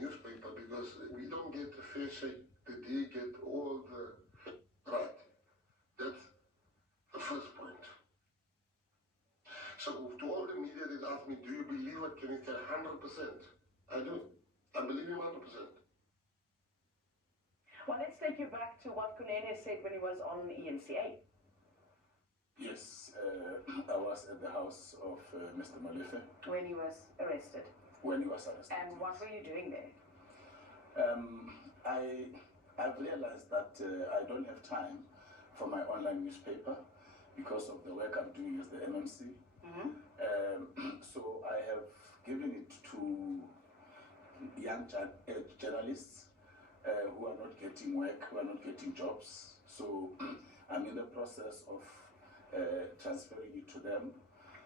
newspaper because we don't get a fair shake. They get all the right. That's the first point. So to all the media that ask me, do you believe what Kunene said? 100%. I do. I believe him 100%. Well, let's take you back to what Kunene said when he was on ENCA. Yes, I was at the house of Mr. Molefe. When he was arrested? When he was arrested. And what were you doing there? I've realized that I don't have time for my online newspaper because of the work I'm doing as the MMC. So I have given it to young journalists who are not getting work, who are not getting jobs. So I'm in the process of transferring it to them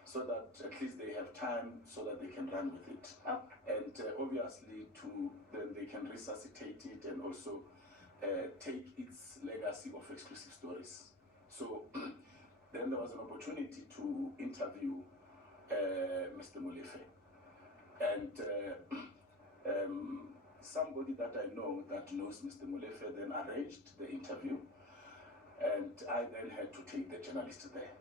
so that at least they have time so that they can run with it. And obviously then they can resuscitate it and also take its legacy of exclusive stories. So then there was an opportunity to interview Mr. Molefe. And somebody that I know that knows Mr. Molefe then arranged the interview, and I then had to take the journalist there.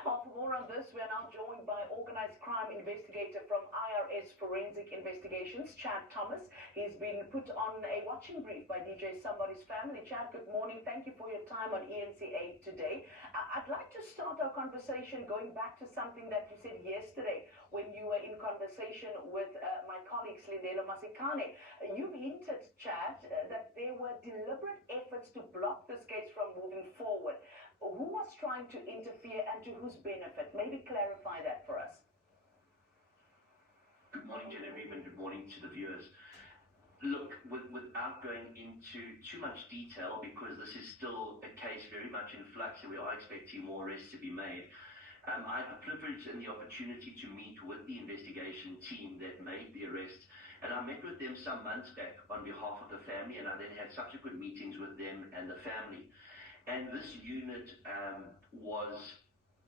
For more on this, we are now joined by organized crime investigator from IRS Forensic Investigations, Chad Thomas. He's been put on a watching brief by DJ Somebody's Family. Chad, good morning. Thank you for your time on ENCA today. I'd like to start our conversation going back to something that you said yesterday when you were in conversation with my colleague, Slindelo Masikane. You've hinted, Chad, that there were deliberate efforts to block this case from moving forward. Who was trying to interfere and to whose benefit? Maybe clarify that for us. Good morning, Genevieve, and good morning to the viewers. Look, without going into too much detail, because this is still a case very much in flux and we are expecting more arrests to be made, I had the privilege and the opportunity to meet with the investigation team that made the arrests, and I met with them some months back on behalf of the family, and I then had subsequent meetings with them and the family. And this unit was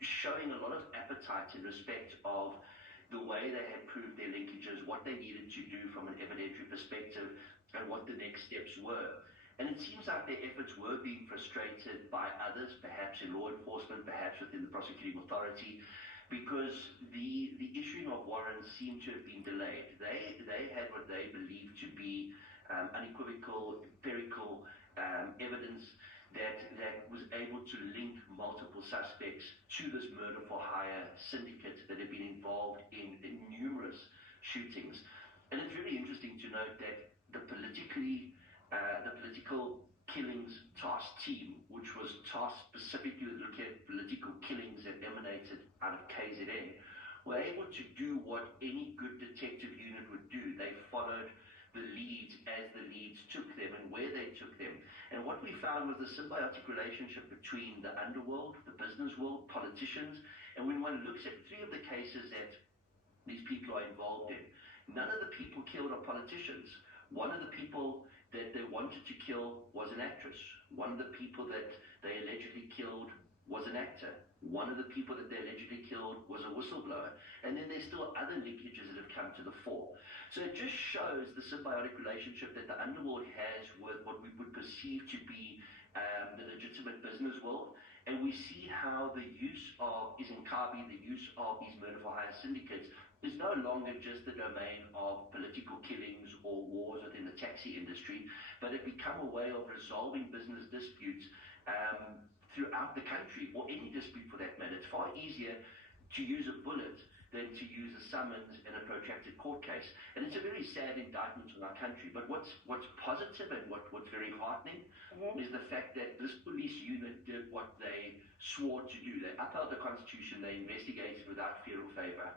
showing a lot of appetite in respect of the way they had proved their linkages, what they needed to do from an evidentiary perspective, and what the next steps were. And it seems like their efforts were being frustrated by others, perhaps in law enforcement, perhaps within the prosecuting authority, because the issuing of warrants seemed to have been delayed. They had what they believed to be unequivocal, empirical evidence that was able to link multiple suspects to this murder for hire syndicate that had been involved in numerous shootings. And it's really interesting to note that the political killings task team, which was tasked specifically with looking at political killings that emanated out of KZN, were able to do what any good detective unit would do. They followed the leads as the leads took them and where they took them. And what we found was a symbiotic relationship between the underworld, the business world, politicians, and when one looks at 3 of the cases that these people are involved in, none of the people killed are politicians. One of the people that they wanted to kill was an actress. One of the people that they allegedly killed was an actor. One of the people that they allegedly killed was a whistleblower. And then there's still other linkages that have come to the fore. So it just shows the symbiotic relationship that the underworld has with what we would perceive to be the legitimate business world. And we see how the use of Izinkabi, the use of these murder for hire syndicates, is no longer just the domain of political killings or wars within the taxi industry, but it become a way of resolving business disputes throughout the country, or any dispute for that matter. It's far easier to use a bullet than to use a summons in a protracted court case. And it's a very sad indictment on our country. But what's positive and what's very heartening is the fact that this police unit did what they swore to do. They upheld the Constitution, they investigated without fear or favor.